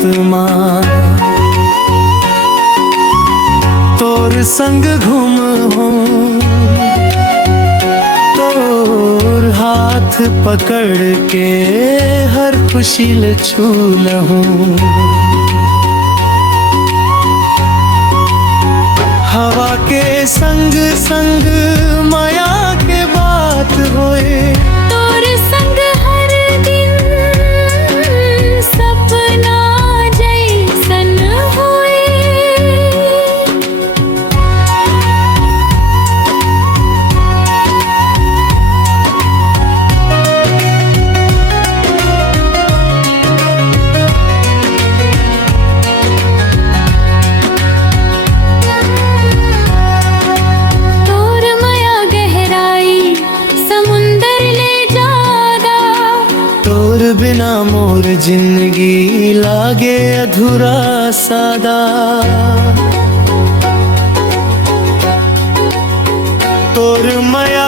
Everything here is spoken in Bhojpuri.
आत्मा। तोर संग घूम हूँ, तोर हाथ पकड़ के हर खुशी ले छू लहूँ। हवा के संग संग माया के बात होए। तोर संग हर दिन सपना जैसन होए। तोर बिना मोर जिंदगी लागे अधूरा सादा। तोर माया